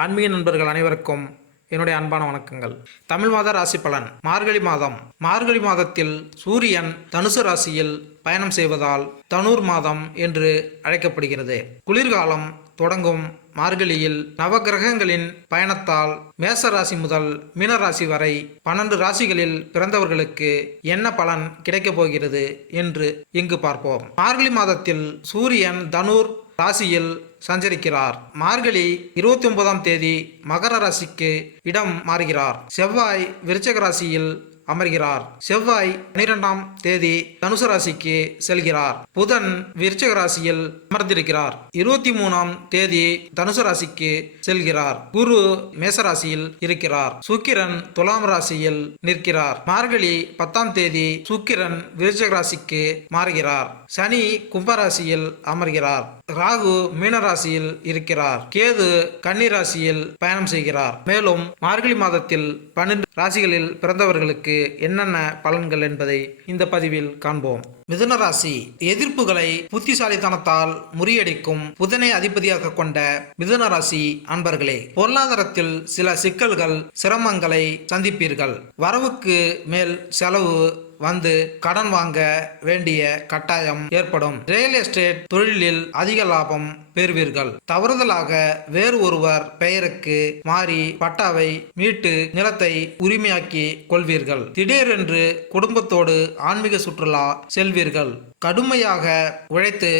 ஆன்மீக நண்பர்கள் அனைவருக்கும் என்னுடைய அன்பான வணக்கங்கள். தமிழ் மாத ராசி பலன் மார்கழி மாதம். மார்கழி மாதத்தில் சூரியன் தனுசு ராசியில் பயணம் செய்வதால் தனூர் மாதம் என்று அழைக்கப்படுகிறது. குளிர்காலம் தொடங்கும் மார்கழியில் நவகிரகங்களின் பயணத்தால் மேச ராசி முதல் மீன ராசி வரை பன்னெண்டு ராசிகளில் பிறந்தவர்களுக்கு என்ன பலன் கிடைக்கப் போகிறது என்று இங்கு பார்ப்போம். மார்கழி மாதத்தில் சூரியன் தனுர் ராசியில் சஞ்சரிக்கிறார். மார்கழி இருபத்தி ஒன்பதாம் தேதி மகர ராசிக்கு இடம் மாறுகிறார். செவ்வாய் விருச்சக ராசியில் அமர்கிறார். செவ்வாய் பனிரெண்டாம் தேதி தனுசு ராசிக்கு செல்கிறார். புதன் விருச்சக ராசியில் அமர்ந்திருக்கிறார். இருபத்தி மூணாம் தேதி தனுசு ராசிக்கு செல்கிறார். குரு மேசராசியில் இருக்கிறார். சுக்கிரன் துலாம் ராசியில் நிற்கிறார். மார்கழி பத்தாம் தேதி சுக்கிரன் விருச்சக ராசிக்கு மாறுகிறார். சனி கும்பராசியில் அமர்கிறார். ராகு மீனராசியில் இருக்கிறார். கேது கன்னி ராசியில் பயணம் செய்கிறார். மேலும் மார்கழி மாதத்தில் பன்னெண்டு ராசிகளில் பிறந்தவர்களுக்கு என்னென்ன பலன்கள் என்பதை இந்த பதிவில் காண்போம். மிதுன ராசி எதிர்ப்புகளை புத்திசாலித்தனத்தால் முறியடிக்கும் புதனை அதிபதியாக கொண்ட மிதுன ராசி அன்பர்களே பொருளாதாரத்தில் சில சிக்கல்கள் சிரமங்களை சந்திப்பீர்கள். வரவுக்கு மேல் செலவு வந்து கடன் வாங்க வேண்டிய கட்டாயம் ஏற்படும். ரியல் எஸ்டேட் தொழிலில் அதிக லாபம் பெறுவீர்கள். தவறுதலாக வேறு ஒருவர் பெயருக்கு மாறி பட்டாவை மீட்டு நிலத்தை உரிமையாக்கி கொள்வீர்கள். திடீரென்று குடும்பத்தோடு ஆன்மீக சுற்றுலா செல்வீர்கள். கடுமையாக உழைத்து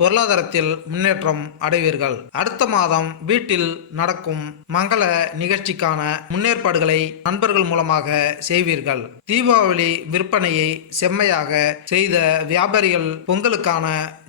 பொருளாதாரத்தில் முன்னேற்றம் அடைவீர்கள். அடுத்த மாதம் வீட்டில் நடக்கும் மங்கள நிகழ்ச்சிக்கான முன்னேற்பாடுகளை நண்பர்கள் மூலமாக செய்வீர்கள். தீபாவளி விற்பனையை செம்மையாக செய்த வியாபாரிகள் பொங்கலுக்கான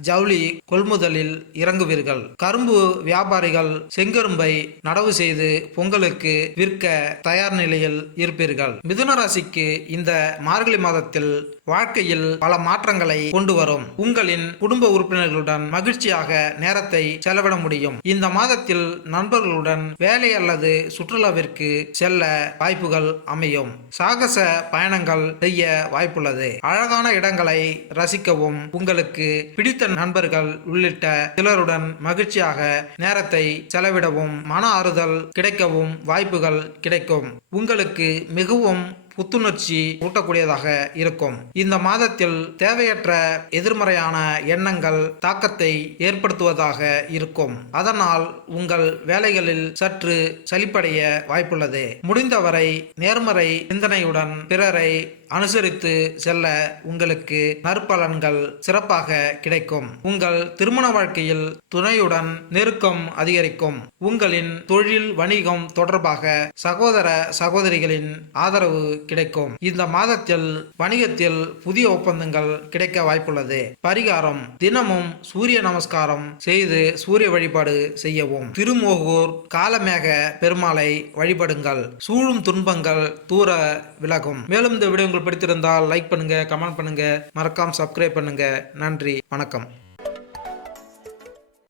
ஜவுளி கொள்முதலில் இறங்குவீர்கள். கரும்பு வியாபாரிகள் செங்கரும்பை நடவு செய்து பொங்கலுக்கு விற்க தயார் நிலையில் இருப்பீர்கள். மிதுன ராசிக்கு இந்த மார்கழி மாதத்தில் வாழ்க்கையில் பல மாற்றங்களை கொண்டு வரும். உங்களின் குடும்ப உறுப்பினர்களுடன் மகிழ்ச்சியாக நேரத்தை செலவிட முடியும். இந்த மாதத்தில் நண்பர்களுடன் வேலை அல்லது சுற்றுலாவிற்கு செல்ல வாய்ப்புகள் அமையும். சாகச பயணங்கள் செய்ய வாய்ப்புள்ளது. அழகான இடங்களை ரசிக்கவும் உங்களுக்கு பிடித்த நண்பர்கள் உள்ளிட்ட சிலருடன் மகிழ்ச்சியாக நேரத்தை செலவிடவும் மன ஆறுதல் கிடைக்கவும் வாய்ப்புகள் கிடைக்கும். உங்களுக்கு மிகவும் புத்துணர்ச்சி ஊட்டக்கூடியதாக இருக்கும். இந்த மாதத்தில் தேவையற்ற எதிர்மறையான எண்ணங்கள் தாக்கத்தை ஏற்படுத்துவதாக இருக்கும். அதனால் உங்கள் வேலைகளில் சற்று சலிப்படைய வாய்ப்புள்ளது. முடிந்தவரை நேர்மறை சிந்தனையுடன் பிறரை அனுசரித்து செல்ல உங்களுக்கு நற்பலன்கள் சிறப்பாக கிடைக்கும். உங்கள் திருமண வாழ்க்கையில் துணையுடன் நெருக்கம் அதிகரிக்கும். உங்களின் தொழில் வணிகம் தொடர்பாக சகோதர சகோதரிகளின் ஆதரவு கிடைக்கும். இந்த மாதத்தில் வணிகத்தில் புதிய ஒப்பந்தங்கள் கிடைக்க வாய்ப்புள்ளது. பரிகாரம் தினமும் சூரிய நமஸ்காரம் செய்து சூரிய வழிபாடு செய்யவும். திருமோகூர் காலமேக பெருமாளை வழிபடுங்கள். சூழும் துன்பங்கள் தூர விலகும். மேலும் இந்த வீடியோ உங்களுக்கு பிடித்திருந்தால் லைக் பண்ணுங்க கமெண்ட் பண்ணுங்க. மறக்காமல் சப்ஸ்கிரைப் பண்ணுங்க. நன்றி வணக்கம்.